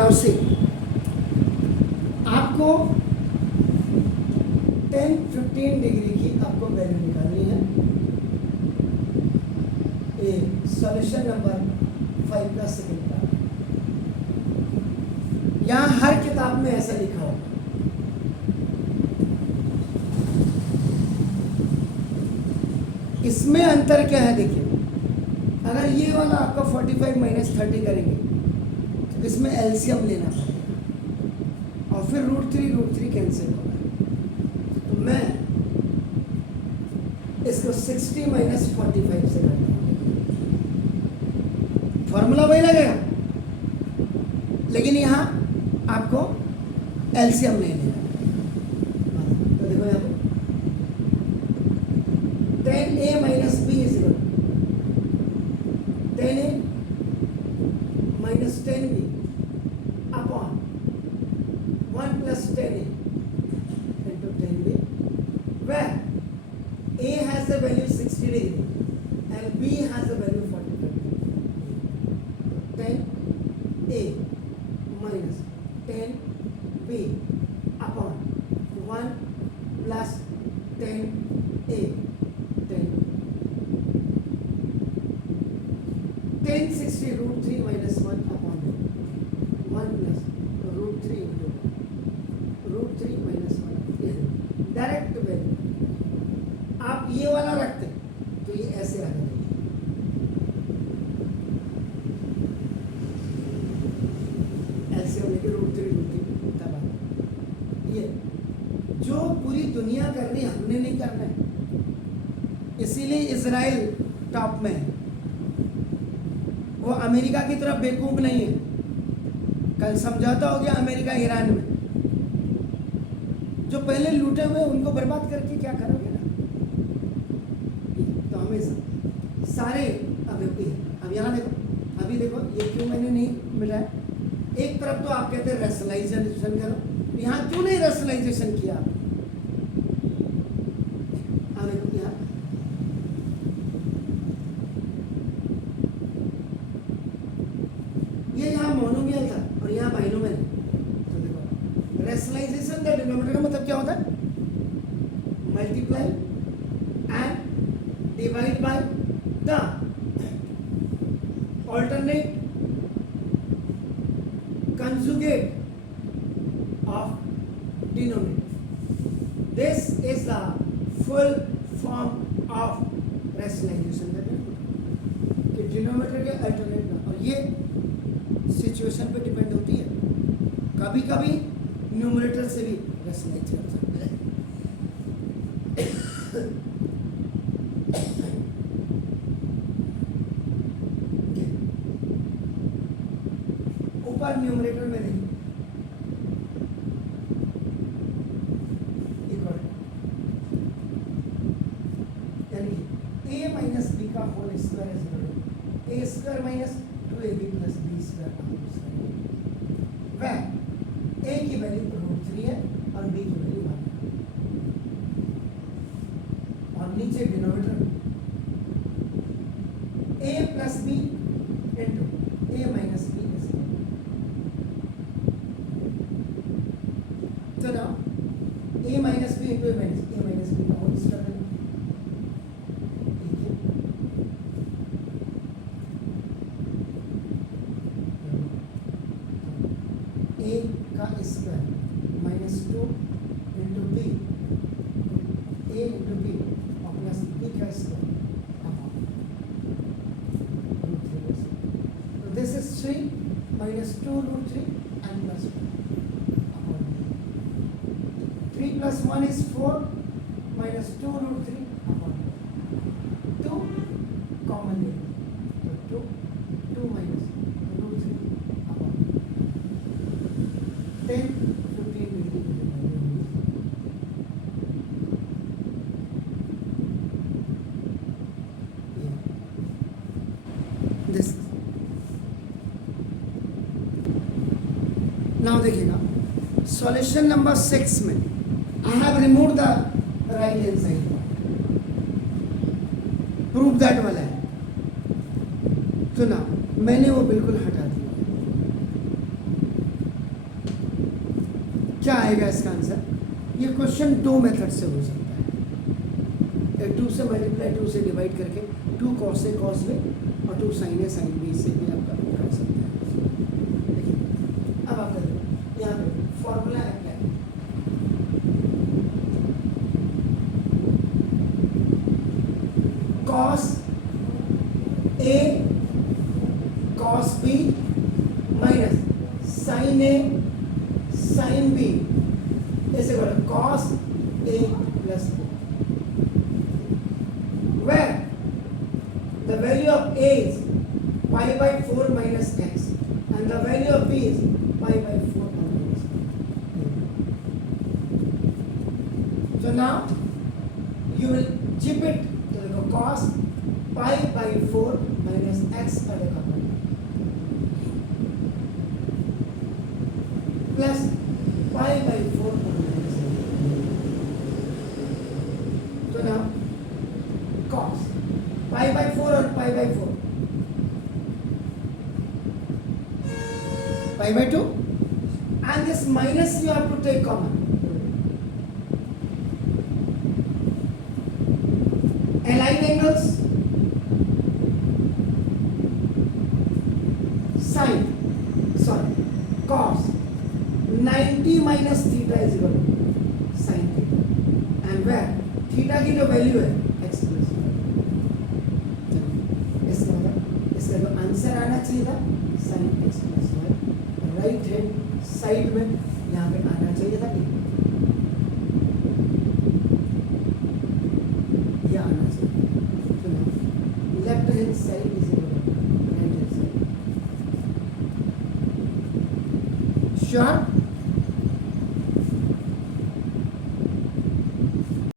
Now see, आपको 10-15 degree की आपको वैल्यू निकालनी है। ये सॉल्यूशन नंबर 5 का सेकंड पार्ट। यहाँ हर किताब में ऐसा लिखा होगा। इसमें अंतर क्या है देखिए, अगर ये वाला आपका 45 - 30 करेंगे तो इसमें एलसीएम लेना पड़ेगा और फिर √3 कैंसिल होगा। तो मैं इसको 60 - 45 से करता हूँ, फॉर्मूला वही लगेगा, लेकिन यहाँ आपको एलसीएम नहीं लेना। तो देखो यहाँ पे 10a - b = 10a - 10b upon 1 + 10a into 10b, where a has the value 60 degree and b has the value 45 degree. 10a minus 10b upon 1 plus 10a, 1060 √3 - 1 upon 1 plus √3 into √3 - 1 direct value. आप ये वाला रखते तो ये ऐसे आ जाएगा, LCM लेके √3 तब आता। ये जो पूरी दुनिया कर रही है हमने नहीं करना है, इसीलिए इजराइल टॉप में है। वो अमेरिका की तरफ बेवकूफ नहीं है। कल समझौता हो गया अमेरिका ईरान में, जो पहले लूटे हुए उनको बर्बाद करके क्या करोगे ना। तो हमेशा सारे अब यहाँ देखो, अभी देखो ये क्यों मैंने नहीं मिलाया। एक तरफ तो आप कहते हैं रैशनलाइजेशन करो, यहाँ क्यों नहीं रैशनलाइजेशन किया आप? देखो यहाँ ये यहाँ मोनोमियल था और यहाँ बाइनोमियल। तो देखो रैशनलाइजेशन द डिनोमिनेटर का मतलब क्या होता है? Multiply and divide by the alternate conjugate of denominator. This is the full form of rationalization. कि डिनोमिनेटर के अल्टरनेट में, और ये सिचुएशन पे डिपेंड होती है। कभी कभी न्यूमरेटर से भी रैशनलाइज कर सकते हैं। ऊपर न्यूमरेटर में नहीं, यानी a - b का होल स्क्वायर है a square - 2ab + b square वह a की वैल्यू √3 है और b की वैल्यू 1 और नीचे denominator a + b into a - b is तो now a - b into a - b का होल स्क्वायर है। a का square -2 into b, a into b और प्लस b का स्क्वायर √3। तो this is 3 - 2 √3 and plus 1 upon 3 + 1 is 4 - 2 √3 upon 2 common ले, तो 2 √3 upon 10-15 degree की वैल्यू होगी। दिस नाउ देखिएगा सॉल्यूशन नंबर 6 में I have remove the right hand side, prove that वाला है। तो ना मैंने वो बिल्कुल हटा दिया। क्या आएगा इसका आंसर? ये क्वेश्चन दो मेथड से हो सकता है, 2 से मल्टीप्लाई, 2 से डिवाइड करके, 2 cos ए cos बी और 2 sin ए sin बी से भी आपका कर सकते हैं। देखिए अब आप देखो यहाँ पे फॉर्मूला है क्या? cos ए cos बी माइनस sin ए sin बी ऐसे करो cos a plus b, where the value of a is pi by 4 minus x and the value of b is pi by 4 minus x. So now you will chip it to the cos pi by 4 minus x का देखा plus pi by 4 minus x. So now cos pi by 4 और pi by 4 pi by 2 and this minus you have to take common. Align angles sin cos 90 minus theta is equal to sin theta and where theta की जो value है x plus इसका मतलब इसका जो answer आना चाहिए था sin x plus y, right hand side में यहाँ पे आना चाहिए था कि यह आना चाहिए। तो left hand side is equal to right hand side. Sure?